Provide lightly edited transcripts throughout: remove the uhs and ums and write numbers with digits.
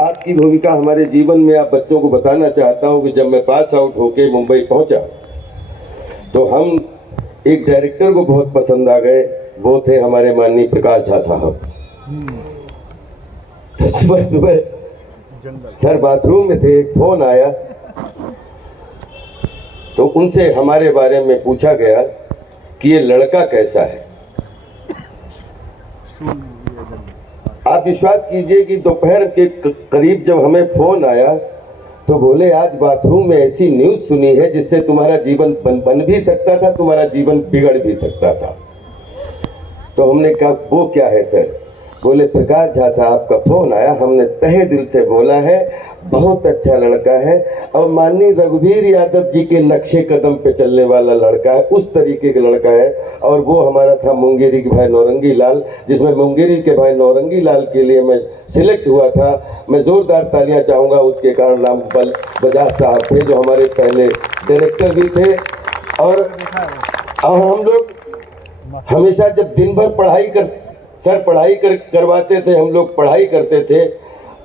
आपकी भूमिका हमारे जीवन में आप बच्चों को बताना चाहता हूं कि जब मैं पास आउट होके मुंबई पहुंचा तो हम एक डायरेक्टर को बहुत पसंद आ गए। वो थे हमारे माननीय प्रकाश झा साहब। तो सुबह सुबह सर बाथरूम में थे, एक फोन आया तो उनसे हमारे बारे में पूछा गया कि ये लड़का कैसा है। आप विश्वास कीजिए कि दोपहर के करीब जब हमें फोन आया तो बोले आज बाथरूम में ऐसी न्यूज़ सुनी है जिससे तुम्हारा जीवन बन भी सकता था, तुम्हारा जीवन बिगड़ भी सकता था। तो हमने कहा वो क्या है सर? बोले प्रकाश झा साहब का फोन आया, हमने तहे दिल से बोला है, बहुत अच्छा लड़का है और माननीय रघुवीर यादव जी के नक्शे कदम पे चलने वाला लड़का है, उस तरीके का लड़का है। और वो हमारा था मुंगेरी के भाई नौरंगी लाल, जिसमें मुंगेरी के भाई नौरंगी लाल के लिए मैं सिलेक्ट हुआ था। मैं जोरदार तालियां चाहूँगा उसके कारण। रामगोपाल बजाज साहब थे जो हमारे पहले डायरेक्टर भी थे। और हम लोग हमेशा जब दिन भर पढ़ाई करवाते थे, हम लोग पढ़ाई करते थे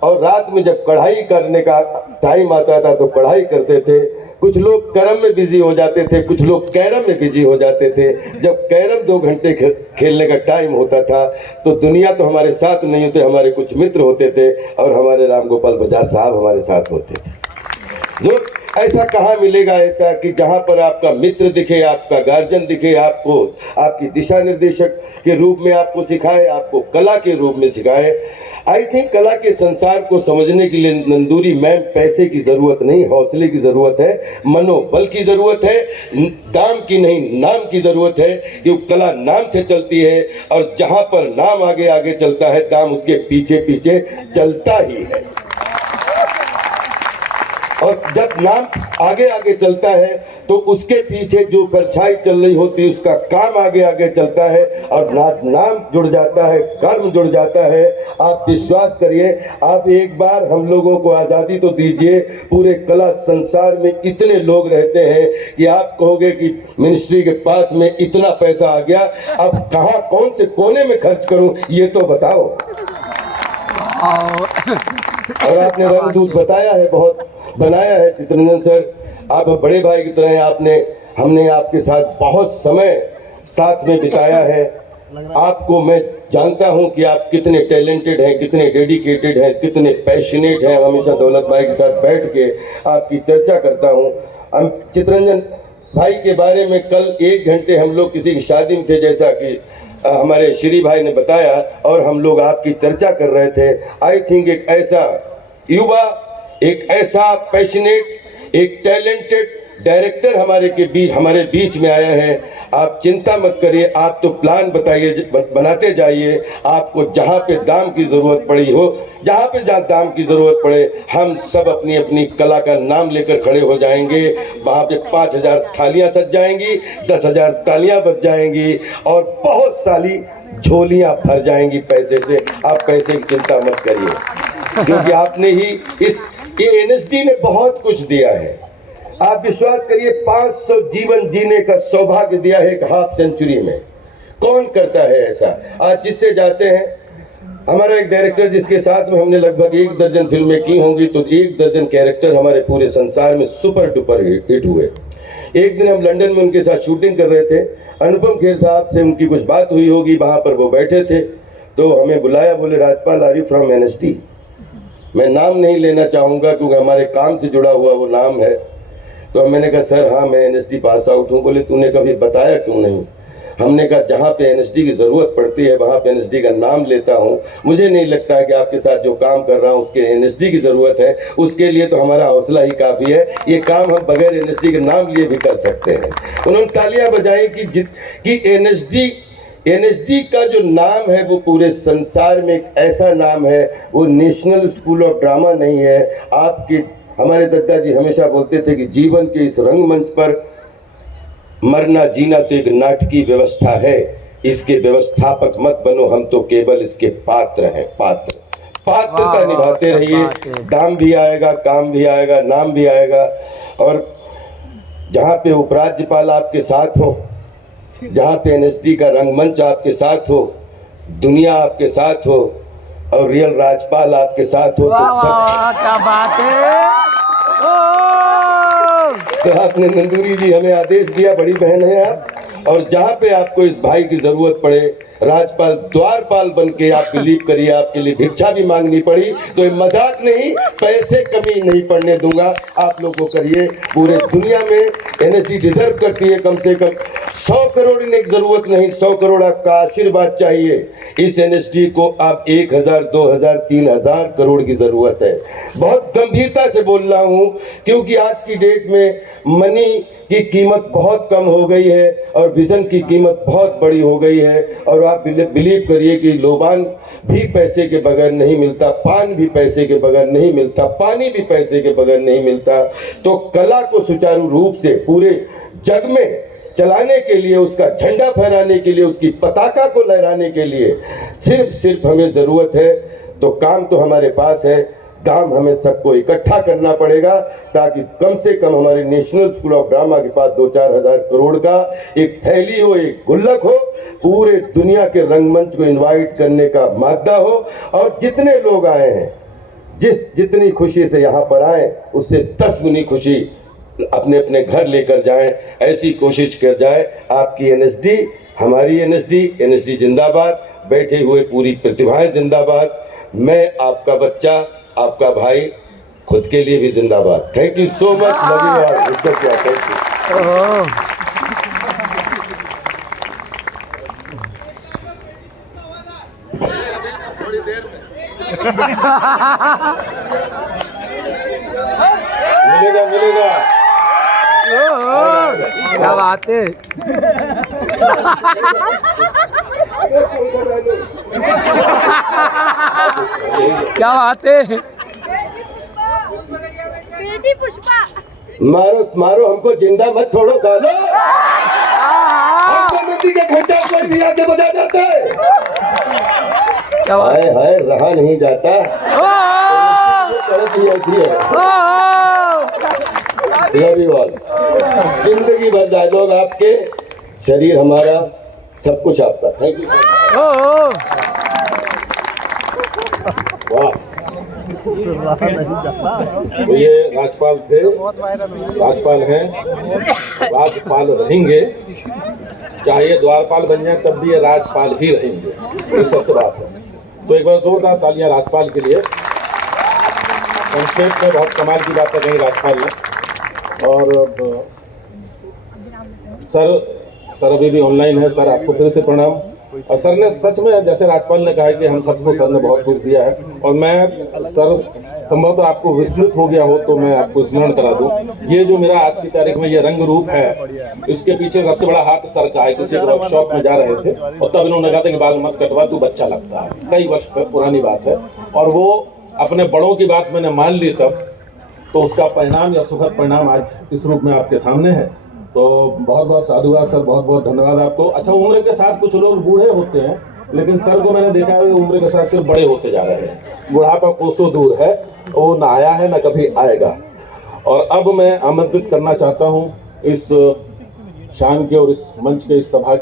और रात में जब कढ़ाई करने का टाइम आता था तो कढ़ाई करते थे। कुछ लोग कैरम में बिजी हो जाते थे, कुछ लोग कैरम में बिजी हो जाते थे। जब कैरम 2 घंटे खेलने का टाइम होता था तो दुनिया तो हमारे साथ नहीं होते, हमारे कुछ मित्र होते थे और हमारे रामगोपाल बजाज साहब हमारे साथ होते थे। जो ऐसा कहाँ मिलेगा ऐसा कि जहाँ पर आपका मित्र दिखे, आपका गार्जियन दिखे, आपको आपकी दिशा निर्देशक के रूप में आपको सिखाए, आपको कला के रूप में सिखाए। आई थिंक कला के संसार को समझने के लिए नंदूरी मैम पैसे की ज़रूरत नहीं, हौसले की ज़रूरत है, मनोबल की ज़रूरत है, दाम की नहीं नाम की ज़रूरत है। क्योंकि कला नाम से चलती है और जहाँ पर नाम आगे आगे चलता है दाम उसके पीछे पीछे चलता ही है। और जब नाम आगे आगे चलता है तो उसके पीछे जो परछाई चल रही होती है उसका काम आगे आगे चलता है और नाम जुड़ जाता है, कर्म जुड़ जाता है। आप विश्वास करिए, आप एक बार हम लोगों को आज़ादी तो दीजिए। पूरे कला संसार में इतने लोग रहते हैं कि आप कहोगे कि मिनिस्ट्री के पास में इतना पैसा आ गया, अब कहाँ कौन से कोने में खर्च करूं ये तो बताओ। और आपने रंगदूत बताया है, बहुत बनाया है चित्ररंजन सर, आप बड़े भाई की तरह हैं। हमने आपके साथ बहुत समय साथ में बिताया है। आपको मैं जानता हूं कि आप कितने टैलेंटेड हैं, कितने डेडिकेटेड हैं, कितने पैशनेट हैं। हमेशा दौलत भाई के साथ बैठ के आपकी चर्चा करता हूं। हम चित्ररंजन भाई के बारे में कल 1 घंटे हम लोग किसी की शादी में थे, जैसा कि हमारे श्री भाई ने बताया, और हम लोग आपकी चर्चा कर रहे थे। आई थिंक एक ऐसा युवा, एक ऐसा पैशनेट, एक टैलेंटेड डायरेक्टर हमारे बीच में आया है। आप चिंता मत करिए, आप तो प्लान बनाते जाइए। आपको जहाँ पे दाम की ज़रूरत पड़ी हो, जहाँ दाम की ज़रूरत पड़े, हम सब अपनी अपनी कला का नाम लेकर खड़े हो जाएंगे। वहाँ पे 5000 थालियाँ सज जाएंगी, 10,000 तालियाँ बज जाएंगी और बहुत सारी झोलियाँ भर जाएंगी पैसे से। आप पैसे की चिंता मत करिए, क्योंकि आपने ही ये NSD ने बहुत कुछ दिया है। आप विश्वास करिए, 500 जीवन जीने का सौभाग्य दिया है एक हाफ सेंचुरी में। कौन करता है ऐसा? आज जिससे जाते हैं, हमारा एक डायरेक्टर जिसके साथ में हमने लगभग 1 दर्जन फिल्में की होंगी, तो 1 दर्जन कैरेक्टर हमारे पूरे संसार में सुपर डुपर हिट हुए। एक दिन हम लंदन में उनके साथ शूटिंग कर रहे थे। अनुपम खेर साहब से उनकी कुछ बात हुई होगी, वहाँ पर वो बैठे थे, तो हमें बुलाया। बोले Rajpal, are you from NSD? मैं नाम नहीं लेना चाहूँगा क्योंकि हमारे काम से जुड़ा हुआ वो नाम है। तो मैंने कहा सर हाँ मैं NSD पास आउट हूँ। बोले तूने कभी बताया क्यों नहीं? हमने कहा जहाँ पे NSD की ज़रूरत पड़ती है वहाँ पे NSD का नाम लेता हूँ। मुझे नहीं लगता है कि आपके साथ जो काम कर रहा हूँ उसके NSD की ज़रूरत है। उसके लिए तो हमारा हौसला ही काफ़ी है। ये काम हम बगैर NSD के नाम लिए भी कर सकते हैं। उन्होंने तालियाँ बजाई कि NSD का जो नाम है वो पूरे संसार में एक ऐसा नाम है, वो नेशनल स्कूल ऑफ ड्रामा नहीं है। हमारे दादाजी हमेशा बोलते थे कि जीवन के इस रंगमंच पर मरना जीना तो एक नाटकीय व्यवस्था है, इसके व्यवस्थापक मत बनो, हम तो केवल इसके पात्र हैं। पात्रता निभाते रहिए, दाम भी आएगा, काम भी आएगा, नाम भी आएगा। और जहाँ पे उपराज्यपाल आपके साथ हो, जहाँ पे NSD का रंगमंच आपके साथ हो, दुनिया आपके साथ हो, और रियल राजपाल आपके साथ हो वाह तो वाह वाह, क्या बात है। ओ तो आपने नंदूरी जी हमें आदेश दिया, बड़ी बहन है आप, और जहाँ पे आपको इस भाई की जरूरत पड़े, राजपाल द्वारपाल बन के आप बिलीव करिए, आपके लिए भिक्षा भी मांगनी पड़ी तो ये मजाक नहीं, पैसे कमी नहीं पड़ने दूंगा। आप लोग को करिए, पूरे दुनिया में एनएसडी डिजर्व करती है कम से कम 100 करोड़ की जरूरत नहीं, 100 करोड़ आपका आशीर्वाद चाहिए। इस एनएसडी को आप 1000, 2000, 3000 करोड़ की जरूरत है। बहुत गंभीरता से बोल रहा हूं, क्योंकि आज की डेट में मनी की कीमत बहुत कम हो गई है और विजन की कीमत बहुत बड़ी हो गई है। और आप बिलीव करिए कि लोबान भी पैसे के बगैर नहीं मिलता, पान भी पैसे के बगैर नहीं मिलता, पानी भी पैसे के बगैर नहीं मिलता। तो कला को सुचारू रूप से पूरे जग में चलाने के लिए, उसका झंडा फहराने के लिए, उसकी पताका को लहराने के लिए सिर्फ हमें जरूरत है। तो काम तो हमारे पास है, काम हमें सबको इकट्ठा करना पड़ेगा, ताकि कम से कम हमारे नेशनल स्कूल ऑफ ड्रामा के पास 2-4 हजार करोड़ का एक थैली हो, एक गुल्लक हो, पूरे दुनिया के रंगमंच को इनवाइट करने का मादा हो। और जितने लोग आए हैं, जितनी खुशी से यहाँ पर आए, उससे 10 गुनी खुशी अपने अपने घर लेकर जाएं, ऐसी कोशिश कर जाए। आपकी एनएसडी, हमारी एनएसडी जिंदाबाद, बैठे हुए पूरी प्रतिभाएं जिंदाबाद। मैं आपका बच्चा, आपका भाई, खुद के लिए भी जिंदाबाद। Thank you so much. Thank you. मिलेगा। क्या बात है। क्या बात है। बेटी पुष्पा, मारो हमको जिंदा मत छोड़ो सालो। हमको मिट्टी के घंटा कोई भी आके बजा जाता है। क्या बात हाय रहा नहीं जाता, ही ऐसी है। Love you all. जिंदगी भर डायलॉग आपके, शरीर हमारा, सब कुछ आपका। Thank you. वाह, तो ये राजपाल थे, राजपाल हैं, राजपाल रहेंगे। चाहे द्वारपाल बन जाए तब भी ये राजपाल ही रहेंगे, ये सत्य बात है। तो एक बार जोरदार तालियां राजपाल के लिए। संक्षेप में बहुत कमाल की बात कही राजपाल ने। और सर अभी भी ऑनलाइन है। सर आपको फिर से प्रणाम। और सर ने सच में, जैसे राजपाल ने कहा कि हम सबको सर ने बहुत कुछ दिया है, और मैं सर संभवतः आपको विस्मृत हो गया हो तो मैं आपको स्मरण करा दूं, ये जो मेरा आज की तारीख में ये रंग रूप है, इसके पीछे सबसे बड़ा हाथ सर का है। किसी वर्कशॉप में जा रहे थे और तब इन्होंने कहा था कि बाल मत कटवा, तू बच्चा लगता है। कई वर्ष पुरानी बात है, और वो अपने बड़ों की बात मैंने मान ली तब, तो उसका परिणाम या सुखद परिणाम आज इस रूप में आपके सामने है। तो बहुत बहुत साधुवाद सर, बहुत बहुत धन्यवाद आपको। अच्छा, उम्र के साथ कुछ लोग बूढ़े होते हैं, लेकिन सर को मैंने देखा है उम्र के साथ सिर्फ बड़े होते जा रहे हैं। बुढ़ापा कोसों दूर है, वो ना आया है ना कभी आएगा। और अब मैं आमंत्रित करना चाहता हूँ इस शाम के और इस मंच के, इस सभा